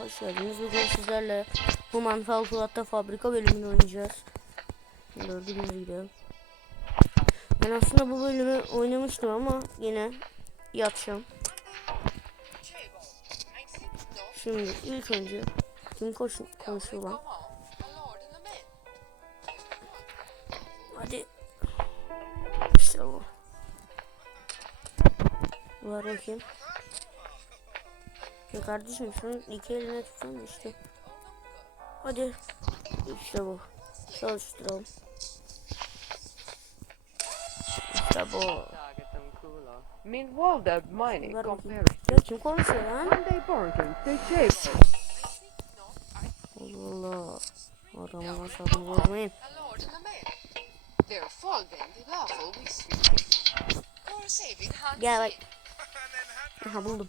hoş geldiniz. Bugün sizlerle Human Fall Flat'ta fabrika bölümünü oynayacağız. Gördüğünüz gibi. Ben aslında bu bölümü oynamıştım ama yine yapacağım. Şimdi ilk önce kim koş konuşuyor lan? Hadi. İşte bu. Var bakayım. Ya kardeşim şunu iki eline tutalım işte. Hadi. İşte bu. Çalıştıralım. İşte bu. Meanwhile, the mining comparison. Kim konuşuyor lan? Monday bargain, DJ. Allah Allah. Adamı aşağıdan vurmayın. Gel bak. Aha buldum.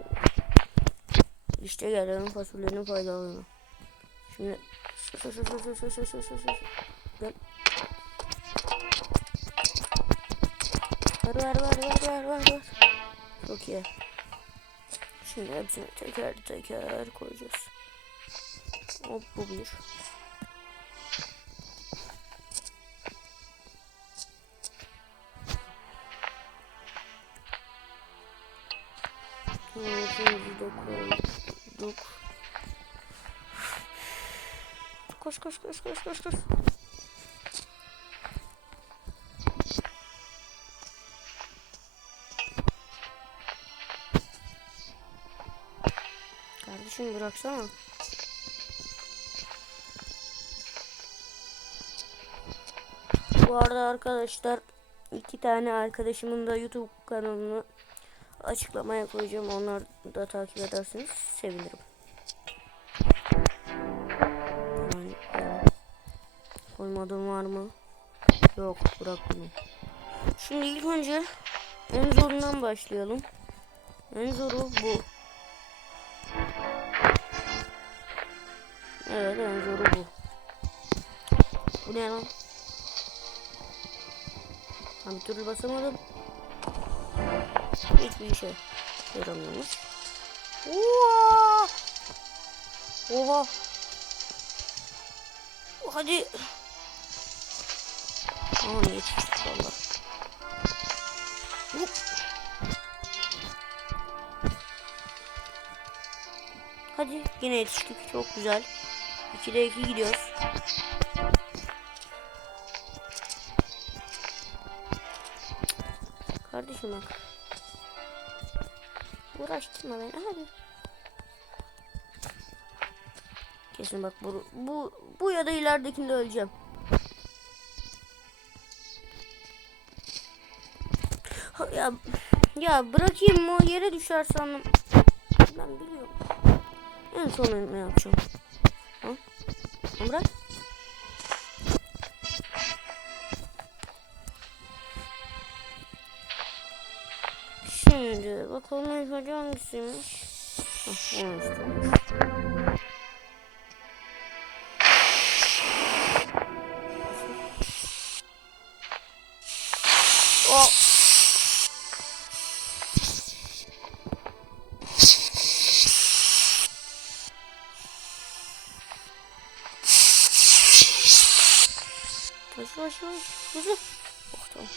İşte yarın fasulyenin faydalarını. Şimdi sus sus sus sus sus sus sus. Gel. Var var var var var var var. Çok iyi. Şimdi hepsini teker teker koyacağız. Hop bu bir. Koş koş koş koş. Kardeşim bıraksana. Bu arada arkadaşlar iki tane arkadaşımın da YouTube kanalını açıklamaya koyacağım. Onları da takip ederseniz sevinirim. Koymadığım var mı? Yok bırak bunu. Şimdi ilk önce en zorundan başlayalım. En zoru bu. Evet en zoru bu. Bu ne lan? Ben bir türlü basamadım. Hiçbir işe yaramıyormuş. Oha! Oha! Hadi. Aman yetiştik valla. Hop. Hadi yine yetiştik çok güzel. 2'de 2 gidiyoruz. Kardeşim bak. Uğraştırma beni hadi. Kesin bak bu bu bu ya da ileridekinde öleceğim. Ya ya bırakayım o yere düşer sandım. Ben biliyorum. En son ne yapacağım? Ha? Bırak. Şimdi bakalım önce hangisiymiş? Hah, Yavaş yavaş yavaş. Hızlı. Oh tamam.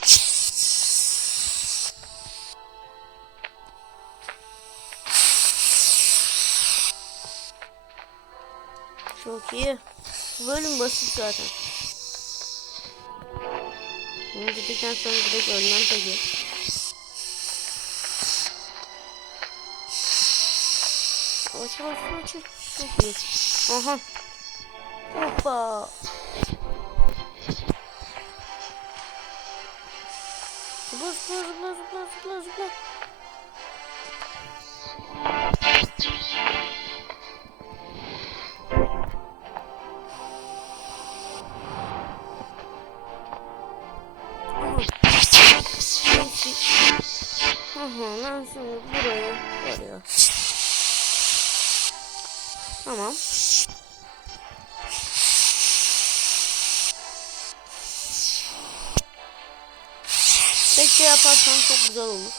Çok iyi. Bölüm basit zaten. Bunu bitirdikten sonra direkt ölmem peki. Aç aç aç. Çok iyi. Aha. Hoppa. Zıpla zıpla zıpla zıpla zıpla zıpla. Buraya varıyor. Tamam. Bekle yaparsan çok güzel olur.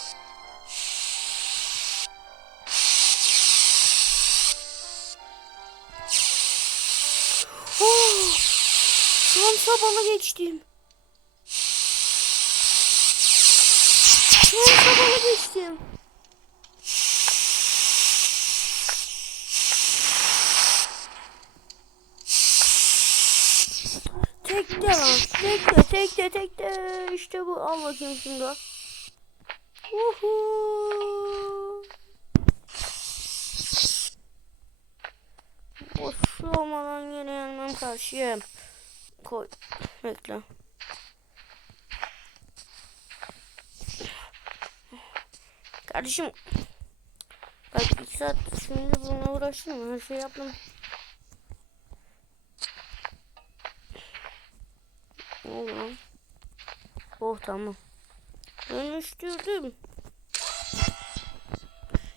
Oh! Şansa bala geçtim. Şansa bala geçtim. Tekte lan. Tekte tekte tekte. İşte bu. Al bakayım da. Uhu. Boş olmadan yine yanmam karşıya. Koy. Bekle. Kardeşim. Bak saat şimdi bununla uğraştım. Her şey yaptım. Ne lan? Oh tamam. Dönüştürdüm.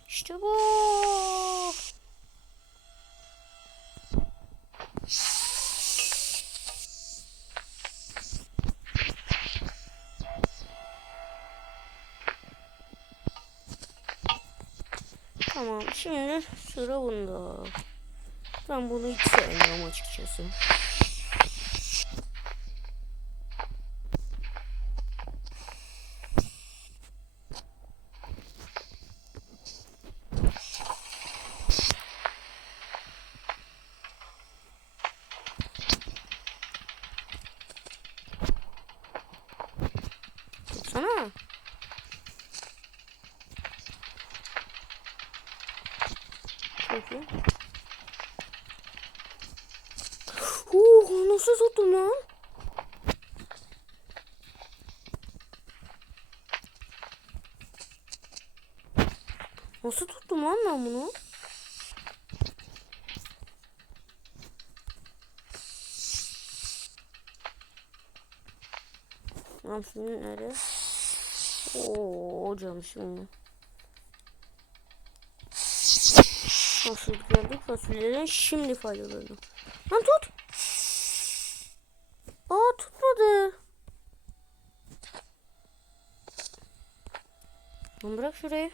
İşte bu. Tamam şimdi sıra bunda. Ben bunu hiç sevmiyorum açıkçası. Tutsana. Çok iyi. Tuttum lan? Nasıl tuttum lan ben bunu? Tamam şimdi nereye? Oo hocam şimdi. Nasıl geldik fasulyelerin şimdi faydalarını. Lan tut. Aa tutmadı. Lan bırak şurayı.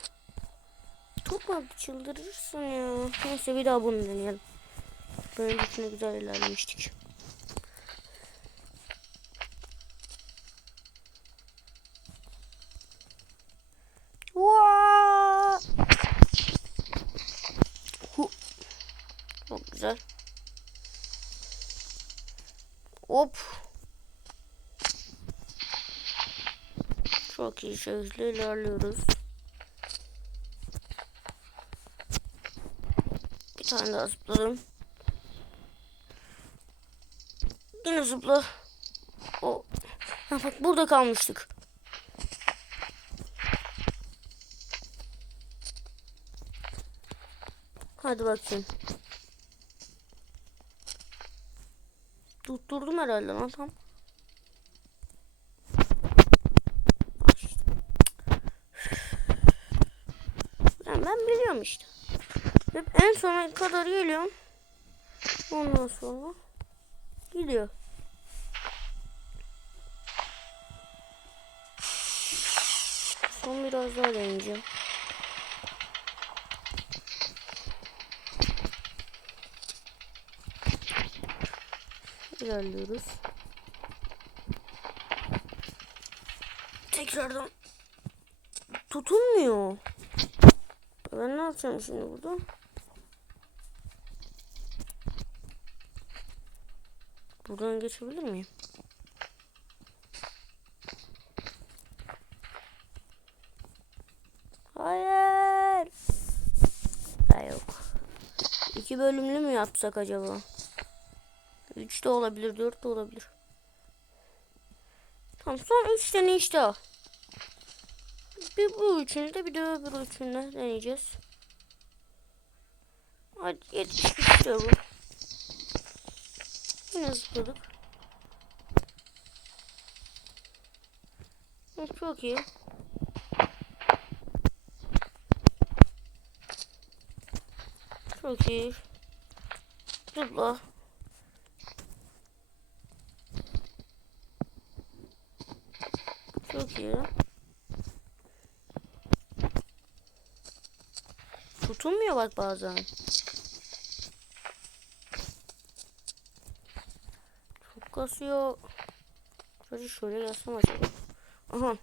Tutmadı çıldırırsın ya. Neyse bir daha bunu deneyelim. Öncesinde güzel ilerlemiştik. Çok güzel. Hop. Çok iyi ilerliyoruz. Bir tane daha zıpladım. Yine zıpla. O. Ha bak burada kalmıştık. Hadi bakayım. Tutturdum herhalde lan tam. Bak işte. İşte. Hep en sona kadar geliyorum. Ondan sonra gidiyor. Son biraz daha deneyeceğim. İlerliyoruz. Tekrardan tutunmuyor. Ben ne yapacağım şimdi burada? Buradan geçebilir miyim? Hayır. Ha yok. İki bölümlü mü yapsak acaba? Üç de olabilir, dört de olabilir. Tamam son üç tane işte o. Bir bu üçünü de bir de öbür üçünü de deneyeceğiz. Hadi yetiştik işte bu. Yine zıpladık. Çok iyi. Çok iyi. Zıpla. Çok iyi. Tutunmuyor bak bazen. Çok kasıyor. Şöyle şöyle gelsem acaba. Aha.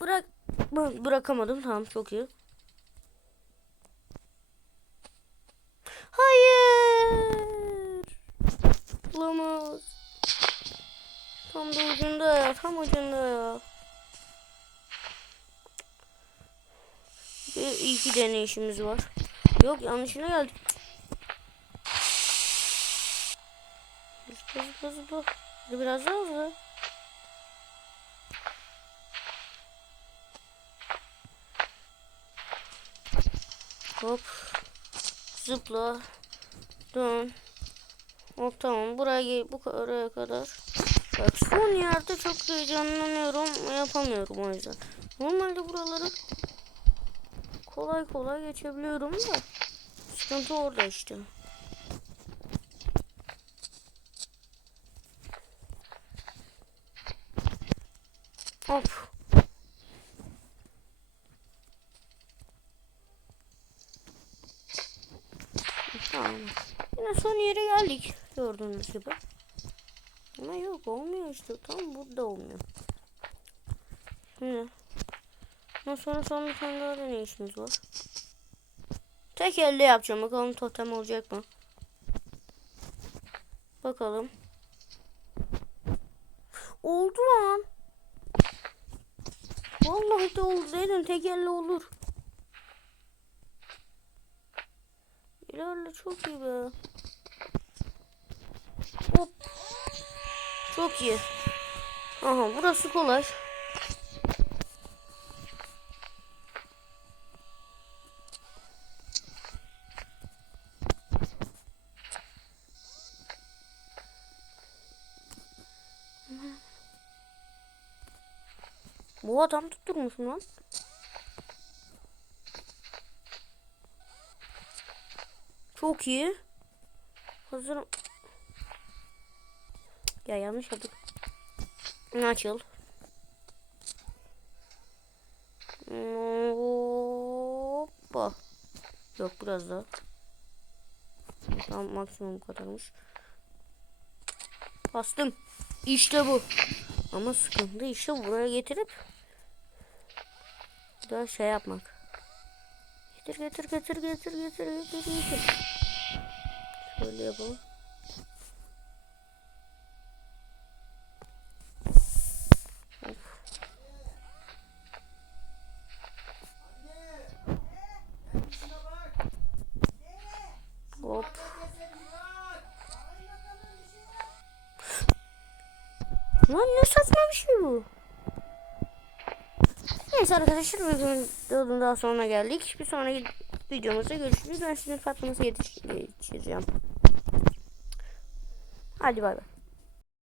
Bırak. Bı- Bırakamadım. Tamam çok iyi. Hayır. Olamaz. Tam da ucunda ya. Tam ucunda ya. İyi ki deneyişimiz var. Yok yanlışına geldik. Zıpla zıpla zıpla. Biraz daha hızlı. Hop. Zıpla. Dön. Hop tamam. Buraya bu oraya kadar. Bak son yerde çok heyecanlanıyorum. Yapamıyorum o yüzden. Normalde buraları kolay kolay geçebiliyorum da. Sıkıntı orada işte. Hop. Tamam. Yine son yere geldik. Gördüğünüz gibi. Ama yok olmuyor işte. Tam burada olmuyor. Şimdi. Ondan sonra son bir tane daha deneyişimiz var. Tek elde yapacağım. Bakalım totem olacak mı? Bakalım. Oldu lan. Vallahi de oldu. Dedim tek elle olur. İlerle çok iyi be. Hop. Çok iyi. Aha burası kolay. Bu adam tutturmuş mu lan? Çok iyi. Hazırım. Ya yanlış yaptık. Açıl. Hoppa. Yok biraz daha. Tamam maksimum kadarmış. Bastım. İşte bu. Ama sıkıntı işte buraya getirip da şey yapmak. Getir getir getir getir getir getir getir. Şöyle yapalım. Hop. Lan ne bir şey bu. Neyse arkadaşlar videonun daha sonuna geldik. Bir sonraki videomuzda görüşürüz. Ben şimdi Fatma'sı yetiştireceğim. Hadi bay bay.